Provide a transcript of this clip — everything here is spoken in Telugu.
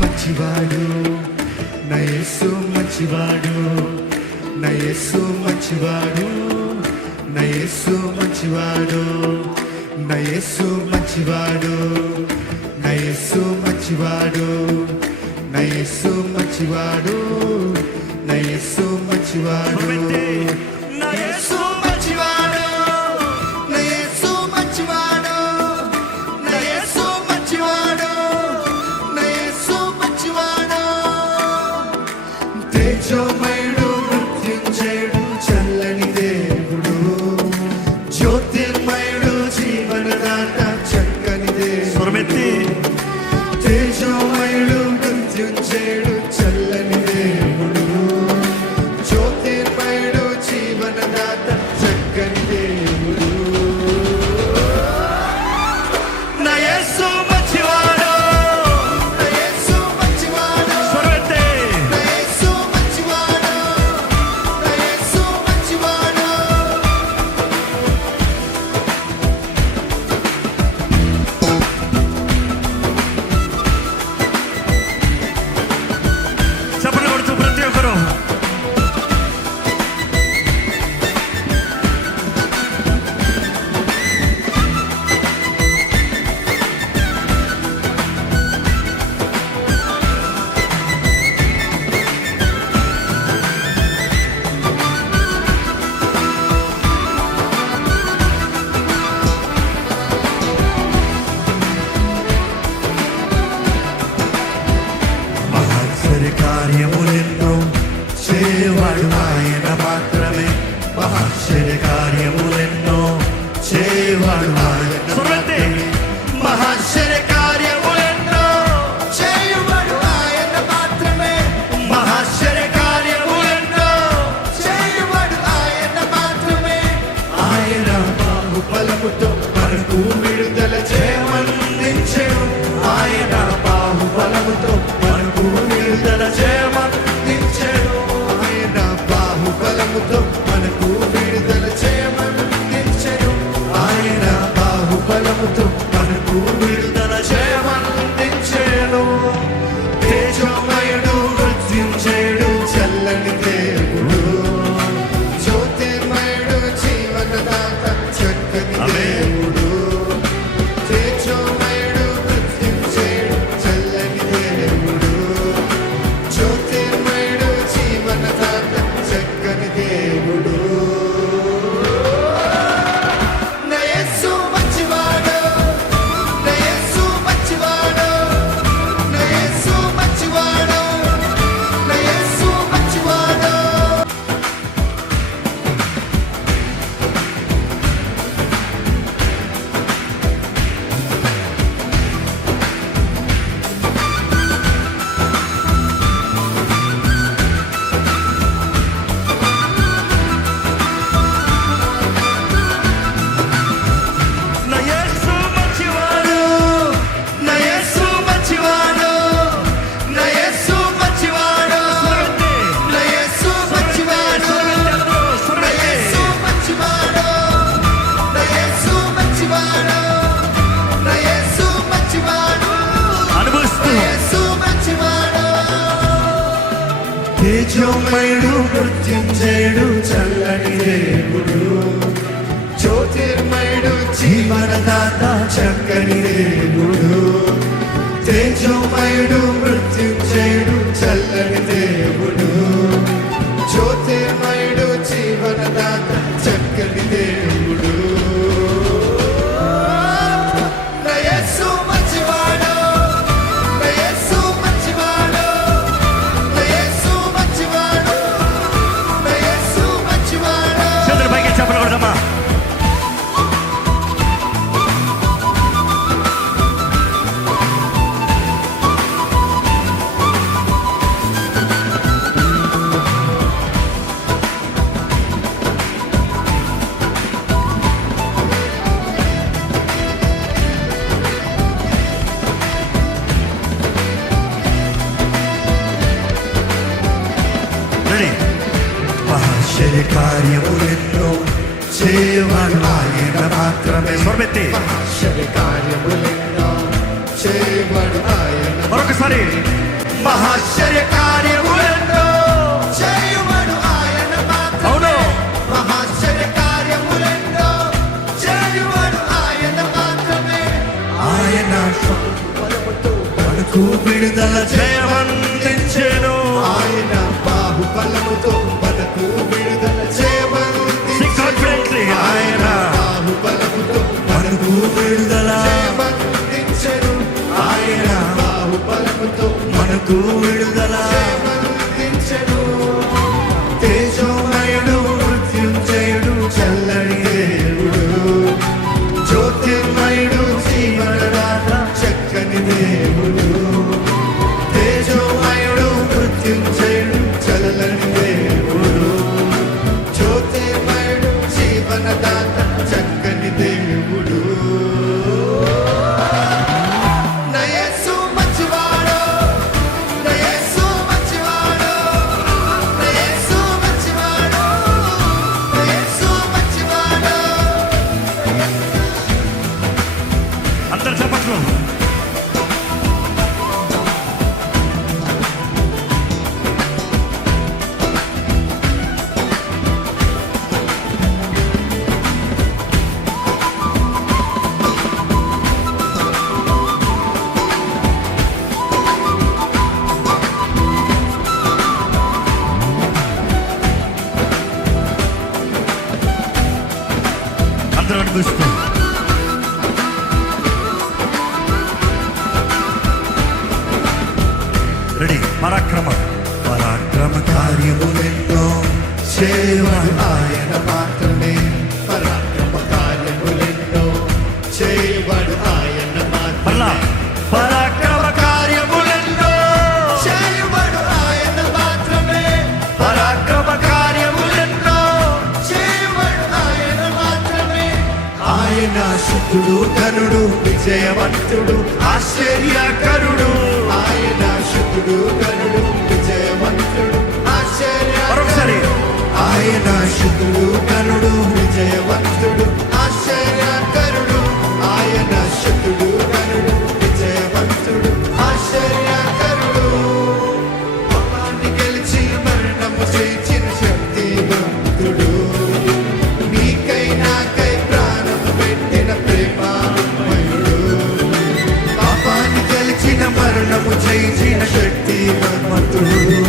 మంచివాడు, నా యేసు మంచివాడు, నా యేసు మంచివాడు, నా యేసు మంచివాడు, నా యేసు మంచివాడు, నా యేసు మంచివాడు, నా యేసు మంచివాడు, నా యేసు మంచివాడు, నా యేసు మంచివాడు, నా యేసు మంచివాడు, నా యేసు మంచివాడు, నా యేసు మంచివాడు. తేజోమయుడు, మృత్యుంజయుడు, చల్లని దేవుడు, జ్యోతిర్మయుడు, జీవనదాత, చక్కని దేవుడు. తేజోమయుడు, మృత్యుంజయుడు, చల్లని దేవుడు, జ్యోతిర్మయుడు, జీవనదాత, చక్కని దేవుడు. నా యేసు మంచివాడు, నా యేసు మంచివాడు, నా యేసు మంచివాడు, నా యేసు మంచివాడు. చప్పట్లు కొడుతూ ప్రతి ఒక్కరు మహాశ్చర్య కార్యములెన్నో చేయవాడు ఆయన మాత్రమే. మహాశ్చర్య కార్యములెన్నో చేయవాడు ఆయన మాత్రమే. మహాశ్చర్య కార్యములెన్నో చేయవాడు ఆయన మాత్రమే. మహాశ్చర్య కార్యములెన్నో చేయవాడు ఆయన మాత్రమే. ఆయన బాహుబలముతో మనకు విడుదల చేయమందించెను. ఆయన బాహుబలముతో మనకు విడుదల చేయమందించెను. ఆయన బాహుబలముతో మనకు విడుదల చేయమందించెను. ఆయన బాహుబలముతో మనకు విడుదల చేయమందించెను. తేజోమయుడు, మృత్యుంజయుడు, చల్లని దేవుడు, జ్యోతిర్మయుడు, జీవనదాత, చక్కని దేవుడు. తేజోమయుడు, మృత్యుంజయుడు, చల్లని దేవుడు, జ్యోతిర్మయుడు, జీవనదాత, చక్కని దేవుడు. నా యేసు మంచివాడు, నా యేసు మంచివాడు, నా యేసు మంచివాడు, నా యేసు మంచివాడు. నా యేసు మంచివాడు, నా యేసు మంచివాడు, నా యేసు మంచివాడు, నా యేసు మంచివాడు, నా యేసు మంచివాడు, నా యేసు మంచివాడు, నా యేసు మంచివాడు, అనుభవిస్తూ నా యేసు మంచివాడు. తేజోమయుడు, మృత్యుంజయుడు, చల్లని దేవుడు, జ్యోతిర్మయుడు, జీవనదాత, చక్కని దేవుడు. తేజోమయుడు, మృత్యుంజయుడు, చల్లని దేవుడు, జ్యోతిర్మయుడు, జీవనదాత, చక్కని దేవుడు. నా యేసు మంచివాడు, నా యేసు మంచివాడు, నా యేసు మంచివాడు, నా యేసు మంచివాడు. చేతుల పైకి చప్పట్లు కొడదామా. ఆశ్చర్య కార్యములెన్నో చేయవాడు ఆయన మాత్రమే. స్వరమెత్తి ఆశ్చర్య కార్యములెన్నో చేయవాడు ఆయన. మరొకసారి మహాశ్చర్య కార్యములెన్నో చేయవాడు ఆయన మాత్రమే. అవును. మహాశ్చర్య కార్యములెన్నో చేయవాడు ఆయన మాత్రమే. ఆయన బలముతో మనకు విడుదల జయమందించెను. ఆయన బాహుబలముతో మనకు విడుదల Sing confidently. ఆయన బాహుబలముతో మనకు విడుదల చేయమందించెను. ఆయన బాహుబలముతో మనకు విడుదల చేయమందించెను. తేజోమయుడు మృత్యుంజయుడు చల్లని దేవుడు, జ్యోతిర్మయుడు జీవనదాత చక్కని దేవుడు. తేజోమయుడు మృత్యుంజయుడు చల్లని దేవుడు, జ్యోతిర్మయుడు జీవనదాత చక్కని దేవుడు. నా యేసు మంచివాడు, నా యేసు మంచివాడు, నా యేసు మంచివాడు, నా యేసు మంచివాడు. అందరు చప్పట్లు. అందరూ అనిపిస్తూ రెడీ. పరాక్రమ కార్యములెన్నో చేయవాడు ఆయన మాత్రమే. పరాక్రమ కార్యములెన్నో చేయవాడు ఆయన మళ్ళా మాత్రమే. పరాక్రమ కార్యములెన్నో చేయవాడు ఆయన మాత్రమే. పరాక్రమ కార్యములెన్నో చేయవాడు ఆయన మాత్రమే. ఆయన శుద్ధుడు ఘనుడు విజయవంతుడు ఆశ్చర్యకరుడు. ఆయన శుద్ధుడు ఘనుడు విజయవంతుడు మరొకసారి. ఆయన శుద్ధుడు ఘనుడు విజయవంతుడు ఆశ్చర్యకరుడు. ఆయన శుద్ధుడు ఘనుడు విజయవంతుడు ఆశ్చర్యకరుడు. పాపాన్ని గెలిచి మరణము జయించిన శక్తివంతుడు. నీకై నాకై ప్రాణము పెట్టిన ప్రేమామయుడు. పాపాన్ని గెలిచిన మరణము జయించిన శక్తివంతుడు.